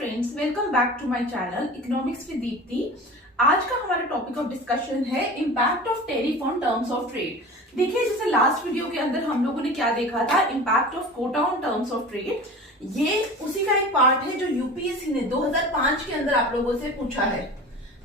Friends, welcome back to my channel economics with Deepti. आज का हमारा टॉपिक ऑफ डिस्कशन है impact of tariff on terms of trade. देखिए, जैसे लास्ट वीडियो के अंदर हम लोगों ने क्या देखा था, impact of quota on terms of trade. ये उसी का एक पार्ट है जो यूपीएससी ने 2005 के अंदर आप लोगों से पूछा है।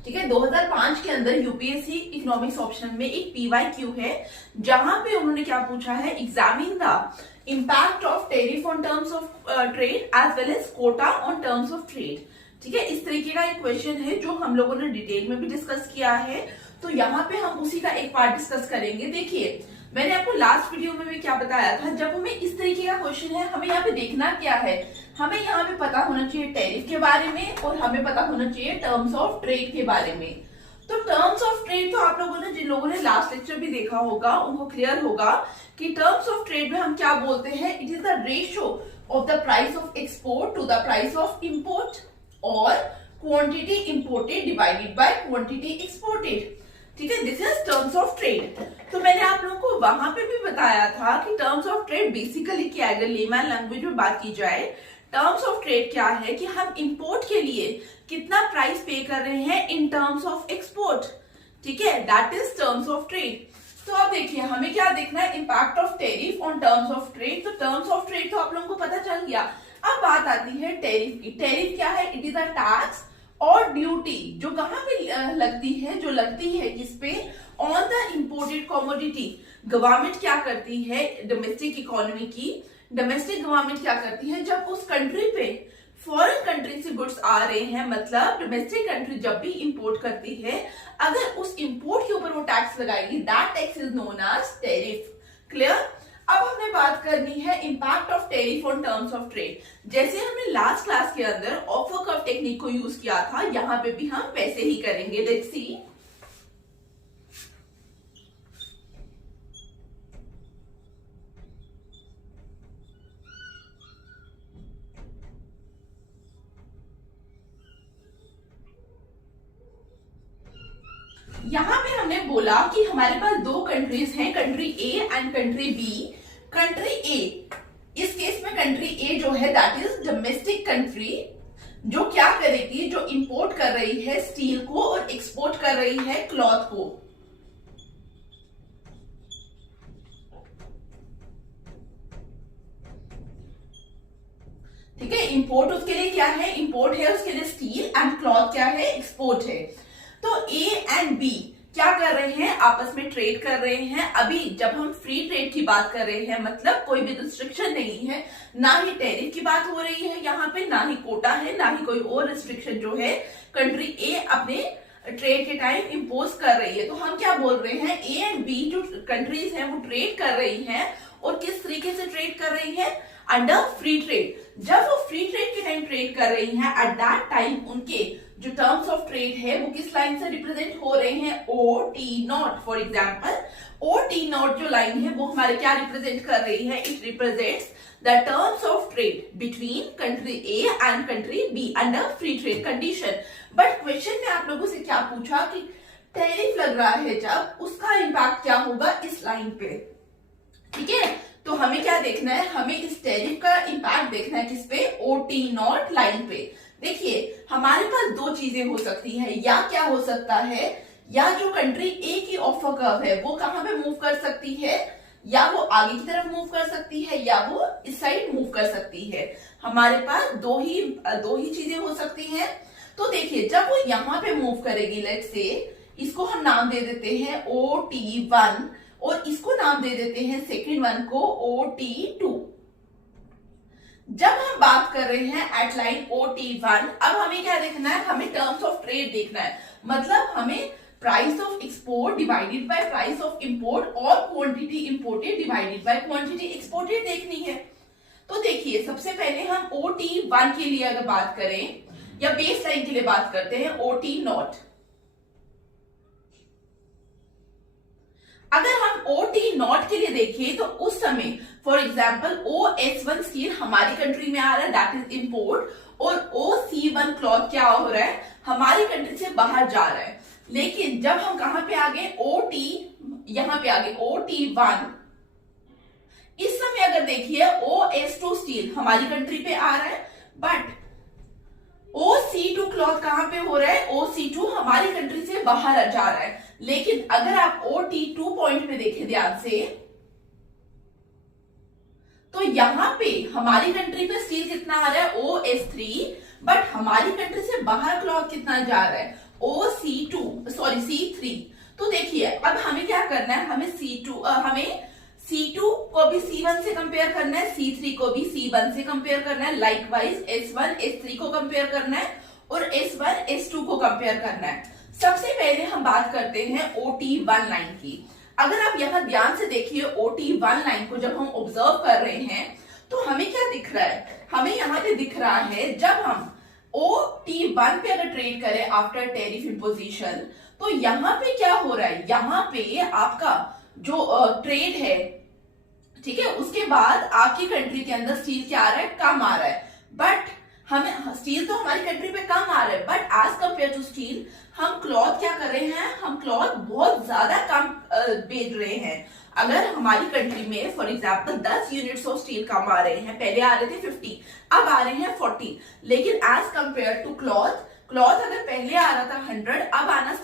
ठीक है, 2005 के अंदर यूपीएससी इकोनॉमिक्स ऑप्शन में एक पीवाईक्यू है जहां पे उन्होंने क्या पूछा है, examine the impact of tariff on terms of trade as well as quota on terms of trade. ठीक है, इस तरीके का एक क्वेश्चन है जो हम लोगों ने डिटेल में भी डिस्कस किया है, तो यहाँ पे हम उसी का एक पार्ट डिस्कस करेंगे। देखिए, मैंने आपको लास्ट वीडियो में भी क्या बताया था, जब हमें इस तरीके का क्वेश्चन है, हमें यहाँ पे देखना क्या है, हमें यहाँ पे पता होना चाहिए टैरिफ के बारे में और हमें पता होना चाहिए टर्म्स ऑफ ट्रेड के बारे में। तो टर्म्स ऑफ ट्रेड तो आप लोगों ने, जिन लोगों ने लास्ट लेक्चर भी देखा होगा, उनको क्लियर होगा कि टर्म्स ऑफ ट्रेड में हम क्या बोलते हैं, it is the ratio of the price of export to the price of import और quantity imported divided by quantity exported. ठीक है, this is terms of trade. तो मैंने आप लोगों को वहां पे भी बताया था कि टर्म्स ऑफ ट्रेड बेसिकली क्या है, अगर लेमैन लैंग्वेज में बात की जाए, टर्म्स ऑफ ट्रेड क्या है कि हम इंपोर्ट के लिए कितना प्राइस पे कर रहे हैं इन टर्म्स ऑफ एक्सपोर्ट। ठीक है, that is terms of trade. तो अब देखिए, हमें क्या देखना है, impact of tariff on terms of trade. तो टर्म्स ऑफ ट्रेड तो आप लोगों को पता चल गया। अब बात आती है टैरिफ की। टैरिफ क्या है, इट इज अ टैक्स और ड्यूटी जो कहां पे लगती है, जो लगती है किस पे, on the imported commodity. Government क्या करती है, डोमेस्टिक इकोनॉमी की डोमेस्टिक गवर्नमेंट क्या करती है, जब उस कंट्री पे फॉरेन कंट्री से गुड्स आ रहे हैं, मतलब डोमेस्टिक कंट्री जब भी इंपोर्ट करती है, अगर उस इंपोर्ट के ऊपर वो टैक्स लगाएगी, that tax is known as tariff. Clear. अब हमने बात करनी है impact of tariff on terms of trade. जैसे हमने लास्ट क्लास के अंदर ऑफर कर्व टेक्निक को यूज किया था, यहां पे भी हम वैसे ही करेंगे। Let's see. यहां पे हमने बोला कि हमारे पास दो कंट्रीज हैं, country A and country B. Country A, इस केस में कंट्री ए जो है दैट इज डोमेस्टिक कंट्री, जो क्या करेगी, जो इंपोर्ट कर रही है स्टील को और एक्सपोर्ट कर रही है क्लॉथ को। ठीक है, इंपोर्ट उसके लिए क्या है, इंपोर्ट है उसके लिए स्टील, एंड क्लॉथ क्या है, एक्सपोर्ट है। तो ए एंड बी क्या कर रहे हैं, आपस में ट्रेड कर रहे हैं। अभी जब हम फ्री ट्रेड की बात कर रहे हैं, मतलब कोई भी रिस्ट्रिक्शन नहीं है, ना ही टैरिफ की बात हो रही है यहाँ पे, ना ही कोटा है, ना ही कोई और रिस्ट्रिक्शन जो है कंट्री ए अपने ट्रेड के टाइम इंपोज कर रही है। तो हम क्या बोल रहे हैं, ए एंड बी जो कंट्रीज हैं वो ट्रेड कर रही हैं, और किस तरीके से ट्रेड कर रही है, अंडर फ्री ट्रेड। जब वो फ्री ट्रेड के टाइम ट्रेड कर रही हैं, एट दैट टाइम उनके जो टर्म्स ऑफ ट्रेड है वो किस लाइन से रिप्रेजेंट हो रहे हैं, O T not. For example, O T not जो लाइन है वो हमारे क्या रिप्रेजेंट कर रही है, it represents the terms of trade between country A and country B under free trade condition. But question में आप लोगों से क्या पूछा कि टैरिफ लग रहा है जब, उसका इम्पैक्ट क्या होगा इस लाइन पे। ठीक है, तो हमें क्या देखना है, हमें इस टैरिफ का इम्पैक्ट देखना है किस पे, ओ टी नॉट लाइन पे। देखिए, हमारे पास दो चीजें हो सकती है, या क्या हो सकता है, या जो कंट्री ए की ऑफर कर्व है वो कहां पे मूव कर सकती है, या वो आगे की तरफ मूव कर सकती है, या वो इस साइड मूव कर सकती है। हमारे पास दो ही चीजें हो सकती हैं। तो देखिए, जब वो यहां पे मूव करेगी, लेट्स से इसको हम नाम दे देते हैं OT1 और इसको नाम दे देते हैं सेकेंड वन को OT2। जब हम बात कर रहे हैं एट लाइन OT1, अब हमें क्या देखना है, हमें टर्म्स ऑफ ट्रेड देखना है, मतलब हमें price of export divided by price of import और quantity imported divided by quantity exported देखनी है। तो देखिए, सबसे पहले हम OT1 के लिए अगर बात करें, या बेस लाइन के लिए बात करते हैं, OT नॉट। अगर हम OT नॉट के लिए देखें तो उस समय फॉर एग्जाम्पल OS1 स्टील हमारी कंट्री में आ रहा है, दैट इज इंपोर्ट, और OC1 क्लॉथ क्या हो रहा है, हमारी कंट्री से बाहर जा रहा है। लेकिन जब हम कहां पे आ गए, यहां पे आ गए OT1, इस समय अगर देखिए OS2 स्टील हमारी कंट्री पे आ रहा है, बट हमारी कंट्री से बाहर जा रहा है। लेकिन अगर आप OT2 पॉइंट में देखें ध्यान से, तो यहां पे हमारी कंट्री पे स्टील कितना आ रहा है OS3, बट हमारी कंट्री से बाहर क्लॉथ कितना जा रहा है C3। तो देखिए अब हमें क्या करना है, हमें C2 को भी C1 से कंपेयर करना है, C3 को भी C1 से कंपेयर करना है, लाइकवाइज S1 S3 को कंपेयर करना है और S1 S2 को कंपेयर करना है। सबसे पहले हम बात करते हैं OT1 लाइन की। अगर आप यहां ध्यान से देखिए OT1 लाइन को जब हम ऑब्जर्व कर रहे हैं तो हमें क्या दिख रहा है, हमें यहाँ पे दिख रहा है जब हम OT1 पे अगर ट्रेड करें आफ्टर टैरिफ इम्पोजिशन, तो यहाँ पे क्या हो रहा है, यहाँ पे आपका जो ट्रेड है, ठीक है, उसके बाद आपकी कंट्री के अंदर स्टील क्या आ रहा है, कम आ रहा है। बट हमें स्टील तो हमारी कंट्री पे कम आ रहा है, but as compare to steel हम क्लॉथ क्या कर रहे हैं, हम क्लॉथ बहुत ज्यादा कम बेच रहे हैं। अगर हमारी कंट्री में for example 10 units of steel कम आ रहे हैं, पहले आ रहे थे 50, अब आ रहे हैं 40, लेकिन एज कंपेयर टू क्लॉथ अगर पहले आ रहा था 100, अब आना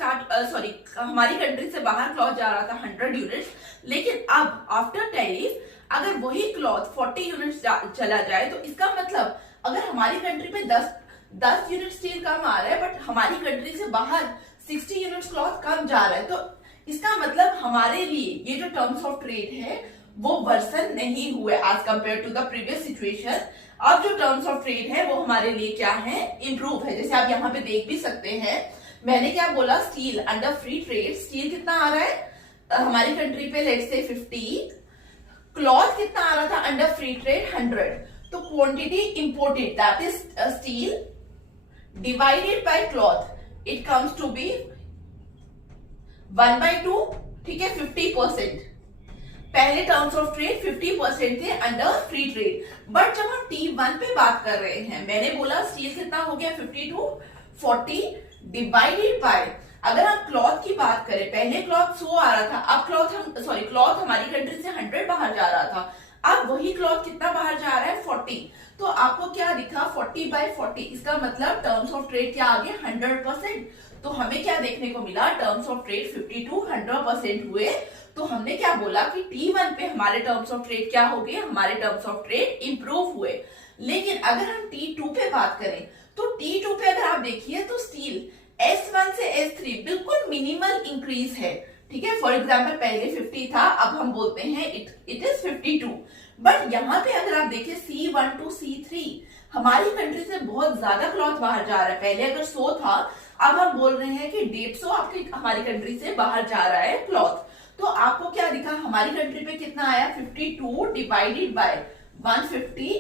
हमारी कंट्री से बाहर क्लॉथ जा रहा था 100 यूनिट्स, लेकिन अब आफ्टर टैरिफ अगर वही क्लॉथ 40 यूनिट्स चला जाए, तो इसका मतलब अगर हमारी कंट्री पे 10 यूनिट स्टील कम आ रहा है, बट हमारी कंट्री से बाहर 60 यूनिट्स क्लॉथ कम जा रहा है, तो इसका मतलब हमारे लिए ये जो टर्म्स ऑफ ट्रेड है वो वर्सन नहीं हुए as compare to the previous situation. अब जो टर्म्स ऑफ ट्रेड है वो हमारे लिए क्या है, इंप्रूव है। जैसे आप यहाँ पे देख भी सकते हैं, मैंने क्या बोला, steel under free trade steel कितना आ रहा है हमारी कंट्री पे, लेट्स से 50, क्लॉथ कितना आ रहा था अंडर फ्री ट्रेड 100, तो quantity imported that is steel divided by cloth, it comes to be 1/2, ठीक है, 50%। पहले टर्म्स ऑफ ट्रेड 50% थे अंडर फ्री ट्रेड, बट जब हम T1 पे बात कर रहे हैं, मैंने बोला स्टील कितना हो गया 50 to 40 डिवाइडेड बाय, अगर हम क्लॉथ की बात करें, पहले क्लॉथ 100 आ रहा था, अब क्लॉथ हमारी कंट्री से 100 बाहर जा रहा था, अब वही क्लॉथ कितना बाहर जा रहा है 40, तो आपको क्या दिखा 40/40, इसका मतलब टर्म्स ऑफ ट्रेड क्या आ गया 100%। तो हमें क्या देखने को मिला, टर्म्स ऑफ ट्रेड 50 to 100% हुए। तो हमने क्या बोला कि T1 पे हमारे टर्म्स ऑफ ट्रेड क्या हो गए, हमारे टर्म्स ऑफ ट्रेड इंप्रूव हुए। लेकिन अगर हम T2 पे बात करें, तो T2 पे अगर आप देखिए तो स्टील S1 से S3 बिल्कुल मिनिमल इंक्रीज है, ठीक है। फॉर एग्जाम्पल पहले 50 था, अब हम बोलते हैं इट इज 52, बट यहाँ पे अगर आप देखिए C1 to C3 हमारी कंट्री से बहुत ज्यादा क्लॉथ बाहर जा रहा है। पहले अगर 100 था, अब हम बोल रहे हैं कि 150 आपकी हमारी कंट्री से बाहर जा रहा है क्लॉथ। तो आपको क्या दिखा, हमारी कंट्री पे कितना आया 52 डिवाइडेड बाय 150,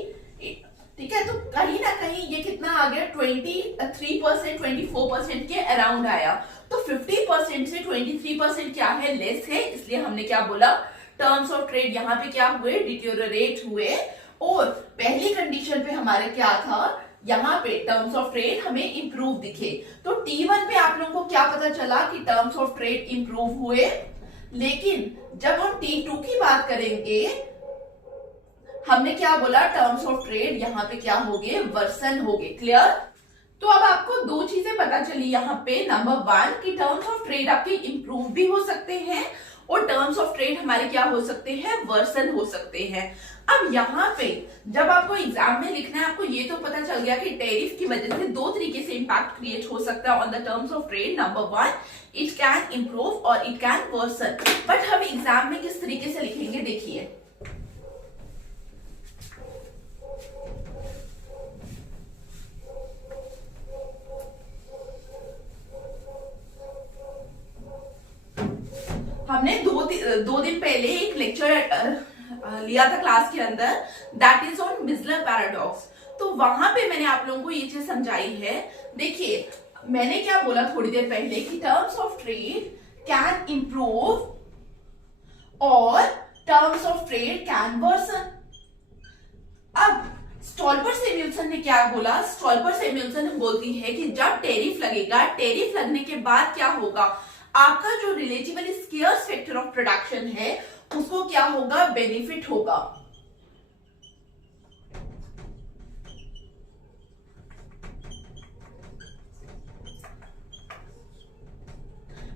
ठीक है। तो कहीं ना कहीं ये कितना आ गया 23% 24% के अराउंड आया। तो 50% से 23% क्या है, लेस है, इसलिए हमने क्या बोला, टर्म्स ऑफ ट्रेड यहाँ पे क्या हुए, डिटेरियोरेट हुए। और पहली कंडीशन पे हमारे क्या था, यहाँ पे टर्म्स ऑफ ट्रेड हमें इंप्रूव दिखे। तो T1 पे आप लोगों को क्या पता चला कि टर्म्स ऑफ ट्रेड इंप्रूव हुए। लेकिन जब हम T2 की बात करेंगे, हमने क्या बोला, टर्म्स ऑफ ट्रेड यहाँ पे क्या हो गए, वर्सन हो गए। क्लियर। तो अब आपको दो चीजें पता चली यहाँ पे, नंबर 1 कि टर्म्स ऑफ ट्रेड आपके इंप्रूव भी हो सकते हैं और टर्म्स ऑफ ट्रेड हमारे क्या हो सकते हैं, वर्सन हो सकते हैं। अब यहाँ पे जब आपको एग्जाम में लिखना है, आपको ये तो पता चल गया कि टैरिफ की वजह से दो तरीके से इंपैक्ट क्रिएट हो सकता है on the terms of trade. Number 1, it can improve और इट कैन वर्सन। बट हम एग्जाम में किस तरीके से लिखेंगे, देखिए हमने दो दिन पहले एक लेक्चर लिया था क्लास के अंदर, that is on micellar paradox. तो वहां पे मैंने आप लोगों को ये चीज समझाई है। देखिए मैंने क्या बोला थोड़ी देर पहले कि terms of trade can improve और terms of trade can worsen. अब स्टॉल्पर-सैमुअल्सन ने क्या बोला, स्टॉल्पर-सैमुअल्सन बोलती है कि जब टैरिफ लगेगा, टैरिफ लगने के बाद क्या होगा, आपका जो relatively scarce factor of production है उसको क्या होगा, बेनिफिट होगा।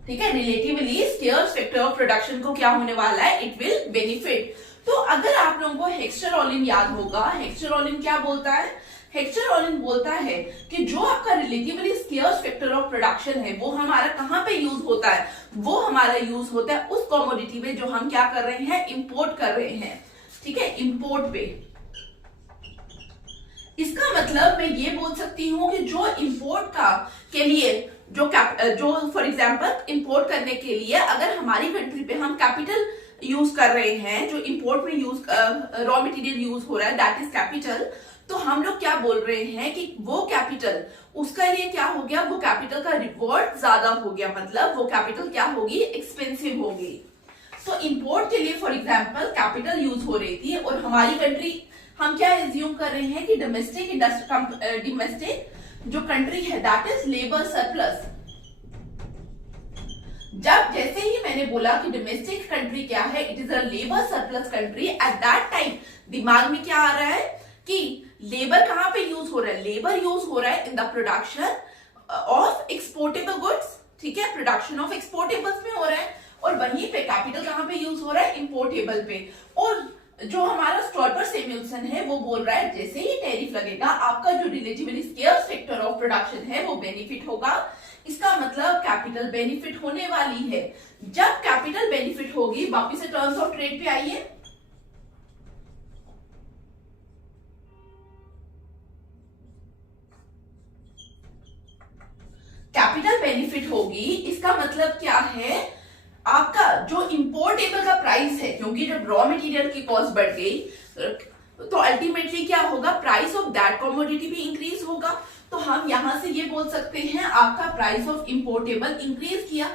ठीक है, relatively scarce factor of production को क्या होने वाला है, इट विल बेनिफिट। तो अगर आप लोगों को हेक्सचर-ओलिन याद होगा, हेक्सचर-ओलिन क्या बोलता है, हेक्सचर-ओलिन बोलता है कि जो आपका relatively scarce factor of production है वो हमारा कहां पे यूज होता है, वो हमारा यूज होता है उस कमोडिटी में जो हम क्या कर रहे हैं, इंपोर्ट कर रहे हैं। ठीक है, इंपोर्ट पे। इसका मतलब मैं ये बोल सकती हूँ कि जो इंपोर्ट का के लिए जो फॉर एग्जांपल इंपोर्ट करने के लिए अगर हमारी कंट्री पे हम कैपिटल यूज कर रहे हैं, जो इंपोर्ट में यूज रॉ मटेरियल यूज हो रहा है दैट इज कैपिटल, तो हम लोग क्या बोल रहे हैं कि वो कैपिटल उसका लिए क्या हो गया, वो कैपिटल का रिवॉर्ड ज्यादा हो गया, मतलब वो कैपिटल क्या होगी, एक्सपेंसिव होगी। तो इंपोर्ट के लिए फॉर एग्जांपल कैपिटल यूज हो रही थी और हमारी कंट्री हम क्या एज्यूम कर रहे हैं कि डोमेस्टिक जो कंट्री है दैट इज लेबर सरप्लस। जब जैसे ही मैंने बोला कि डोमेस्टिक कंट्री क्या है, it is a labour surplus country, at that time दिमाग में क्या आ रहा है कि लेबर कहां पे यूज हो रहा है, लेबर यूज हो रहा है in the production of exportable goods. ठीक है, प्रोडक्शन ऑफ एक्सपोर्टेबल्स में हो रहा है और वहीं पे कैपिटल कहां पे यूज हो रहा है, इंपोर्टेबल पे। और जो हमारा स्टॉल्पर-सैमुअल्सन है वो बोल रहा है जैसे ही टैरिफ लगेगा आपका जो relatively scarce factor of production है वो बेनिफिट होगा। इसका मतलब कैपिटल बेनिफिट होने वाली है। जब कैपिटल बेनिफिट होगी, वापिस से टर्म्स ऑफ ट्रेड पे आइए। कैपिटल बेनिफिट होगी, इसका मतलब क्या है, आपका जो इंपोर्टेबल का प्राइस है, क्योंकि जब रॉ मटेरियल की कॉस्ट बढ़ गई तो अल्टीमेटली क्या होगा, प्राइस ऑफ दैट कमोडिटी भी इंक्रीज होगा। तो हम यहां से ये बोल सकते हैं आपका प्राइस ऑफ इंपोर्टेबल इंक्रीज किया।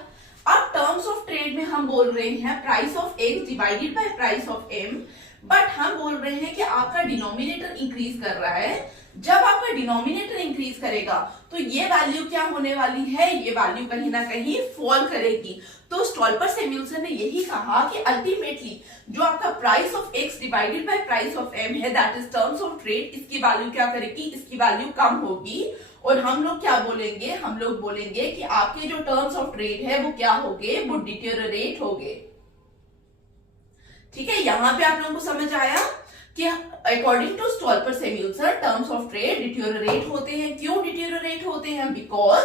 अब टर्म्स ऑफ ट्रेड में हम बोल रहे हैं price of X divided by price of M, but हम बोल रहे हैं कि आपका डिनोमिनेटर इंक्रीज कर रहा है। जब आपका डिनोमिनेटर इंक्रीज करेगा तो ये वैल्यू क्या होने वाली है, ये वैल्यू कहीं ना कहीं फॉल करेगी। तो स्टॉल्पर-सैमुअल्सन ने यही कहा कि अल्टीमेटली जो आपका price of X divided by price of M है that is terms of trade, इसकी वैल्यू क्या करेगी, इसकी वैल्यू कम होगी। और हम लोग क्या बोलेंगे, हम लोग बोलेंगे कि आपके जो टर्म्स ऑफ ट्रेड है वो क्या होंगे, वो डिटेरियोरेट होंगे। ठीक है, यहां पे आप लोगों को समझ आया कि according to Stolper Samuelson terms of trade deteriorate होते हैं। क्यों डिटेरियोरेट होते हैं, बिकॉज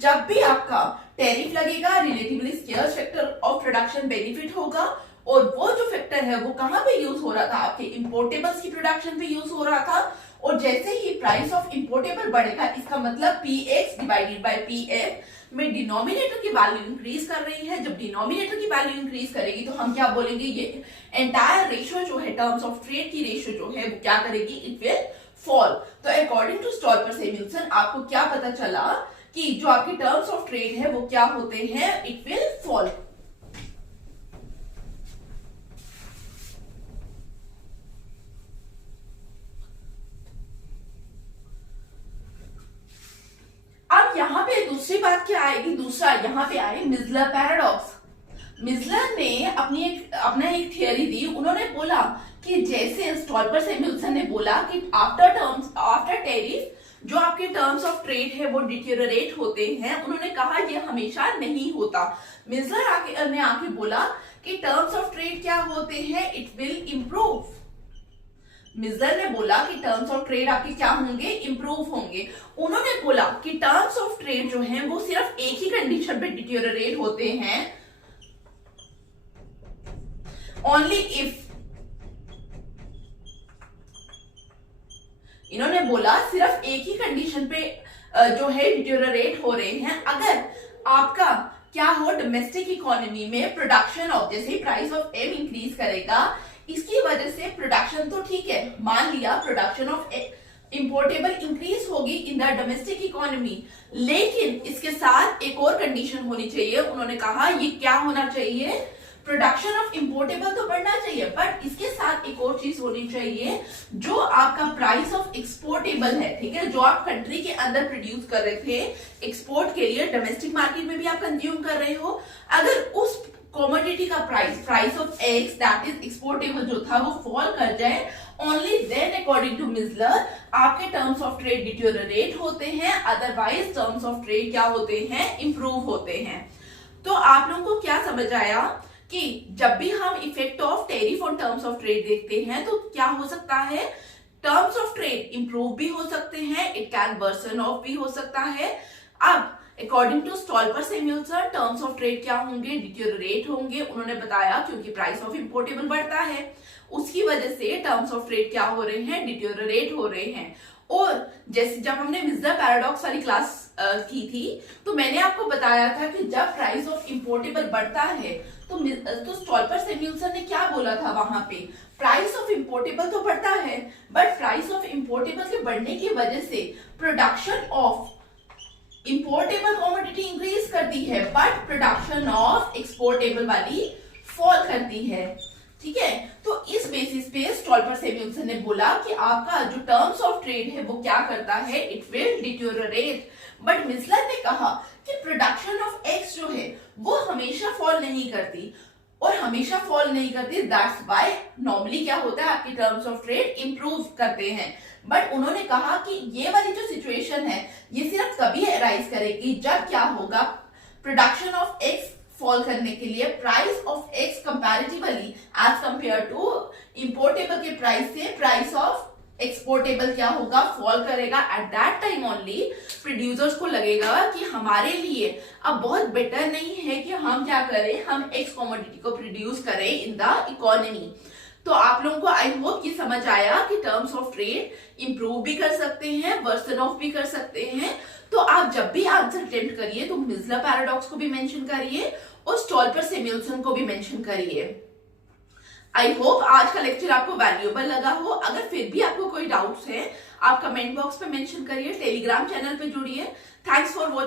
जब भी आपका टैरिफ लगेगा relatively scarce factor of production benefit होगा और वो जो फैक्टर है वो कहां पे यूज हो रहा था, आपके इंपोर्टेबल्स की प्रोडक्शन पे यूज हो रहा था। और जैसे ही प्राइस ऑफ इंपोर्टेबल बढ़ेगा, इसका मतलब P x divided by P F में डिनोमिनेटर की वैल्यू इंक्रीज कर रही है। जब डिनोमिनेटर की वैल्यू इंक्रीज करेगी तो हम क्या बोलेंगे, ये एंटायर रेशियो जो है टर्म्स ऑफ ट्रेड की रेशियो जो है वो क्या करेगी, इट विल फॉल। तो अकॉर्डिंग टू स्टॉल्पर-सैमुअल्सन आपको क्या पता चला कि जो आपके टर्म्स ऑफ ट्रेड है वो क्या होते हैं, इट विल फॉल। अब यहां पे दूसरी बात क्या आएगी, दूसरा यहां पे आए मिज़लर पैराडॉक्स। मिज़लर ने अपना एक थियरी दी। उन्होंने बोला कि जैसे स्टॉल्पर-सैमुअल्सन ने बोला कि आफ्टर टैरिफ जो आपके टर्म्स ऑफ ट्रेड है वो डिटेरियोरेट होते हैं, उन्होंने कहा ये हमेशा नहीं होता। मिज़लर ने आके बोला कि टर्म्स ऑफ ट्रेड क्या होते हैं, इट विल इंप्रूव। मिज़लर ने बोला कि टर्म्स ऑफ ट्रेड आपके क्या होंगे, इंप्रूव होंगे। उन्होंने बोला कि टर्म्स ऑफ ट्रेड जो हैं वो सिर्फ एक ही कंडीशन पे डिटेरियोरेट होते हैं, ओनली इफ, इन्होंने बोला सिर्फ एक ही कंडीशन पे जो है डिटेरियोरेट हो रहे हैं, अगर आपका क्या हो, डोमेस्टिक इकोनॉमी में प्रोडक्शन ऑफ, जैसे प्राइस ऑफ एम इंक्रीज करेगा इसकी वजह से प्रोडक्शन तो ठीक है, मान लिया प्रोडक्शन ऑफ इंपोर्टेबल इंक्रीज होगी इन द डोमेस्टिक इकोनॉमी, लेकिन इसके साथ एक और कंडीशन होनी चाहिए। उन्होंने कहा ये क्या होना चाहिए, प्रोडक्शन ऑफ इंपोर्टेबल तो बढ़ना चाहिए, बट इसके साथ एक और चीज होनी चाहिए, जो आपका प्राइस ऑफ एक्सपोर्टेबल है, ठीक है, जो आप कंट्री के अंदर प्रोड्यूस कर रहे थे एक्सपोर्ट के लिए, डोमेस्टिक मार्केट में भी आप कंज्यूम कर रहे हो, अगर उस कॉमोडिटी का price of x that is exportable जो था वो फॉल कर जाए, ओनली देन अकॉर्डिंग टू मिज़लर आपके टर्म्स ऑफ ट्रेड डिटेरियोरेट होते हैं, अदरवाइज टर्म्स ऑफ ट्रेड क्या होते हैं, इंप्रूव होते हैं। तो आप लोगों को क्या समझ आया कि जब भी हम effect of tariff on terms of trade देखते हैं तो क्या हो सकता है, टर्म्स ऑफ ट्रेड इंप्रूव भी हो सकते हैं, इट कैन वर्सन ऑफ भी हो सकता है। अब according to Stolper Samuelson terms of trade क्या होंगे, डिटेरियोरेट होंगे। उन्होंने बताया क्योंकि प्राइस ऑफ इंपोर्टेबल बढ़ता है उसकी वजह से टर्म्स ऑफ ट्रेड क्या हो रहे हैं, डिटेरियोरेट हो रहे हैं। और जैसे जब हमने मिर्जा पैराडॉक्स वाली क्लास की थी तो मैंने आपको बताया था कि जब प्राइस ऑफ इंपोर्टेबल बढ़ता है तो स्टॉल्पर सैमुअल्सन ने क्या बोला था वहां पे, प्राइस ऑफ इंपोर्टेबल तो बढ़ता है बट प्राइस ऑफ इंपोर्टेबल के बढ़ने की वजह से प्रोडक्शन ऑफ इंपोर्टेबल कमोडिटी इंक्रीज करती है बट प्रोडक्शन ऑफ एक्सपोर्टेबल वाली फॉल करती है। ठीक है, तो इस बेसिस पे स्टॉल्पर सैमुअल्सन ने बोला कि आपका जो टर्म्स ऑफ ट्रेड है वो क्या करता है, it will deteriorate. But micellar ने कहा कि प्रोडक्शन ऑफ एक्स जो है वो हमेशा फॉल नहीं करती और हमेशा फॉल नहीं करती, दैट्स व्हाई नॉर्मली क्या होता है आपकी टर्म्स ऑफ ट्रेड इंप्रूव करते हैं। बट उन्होंने कहा कि ये वाली जो सिचुएशन है ये सिर्फ तभी अराइज करेगी जब क्या होगा, प्रोडक्शन ऑफ एक्स फॉल करने के लिए price of X comparatively as compare to importable के प्राइस से प्राइस ऑफ एक्सपोर्टेबल क्या होगा, फॉल करेगा। At that time only producers को लगेगा कि हमारे लिए अब बहुत बेटर नहीं है कि हम क्या करें, हम एक्स कमोडिटी को प्रोड्यूस करें इन द इकोनॉमी। तो आप लोगों को आई होप ये समझ आया कि टर्म्स ऑफ ट्रेड इंप्रूव भी कर सकते हैं, वर्सन ऑफ भी कर सकते हैं। तो आप जब भी आंसर अटेम्प्ट करिए तो मिसलर पैराडॉक्स को भी मेंशन करिए और स्टॉल्पर सैमुअल्सन को भी मेंशन करिए। आई होप आज का लेक्चर आपको वैल्यूएबल लगा हो। अगर फिर भी आपको कोई डाउट्स है आप कमेंट बॉक्स पे मेंशन करिए, टेलीग्राम चैनल पे जुड़िए। Thanks for watching.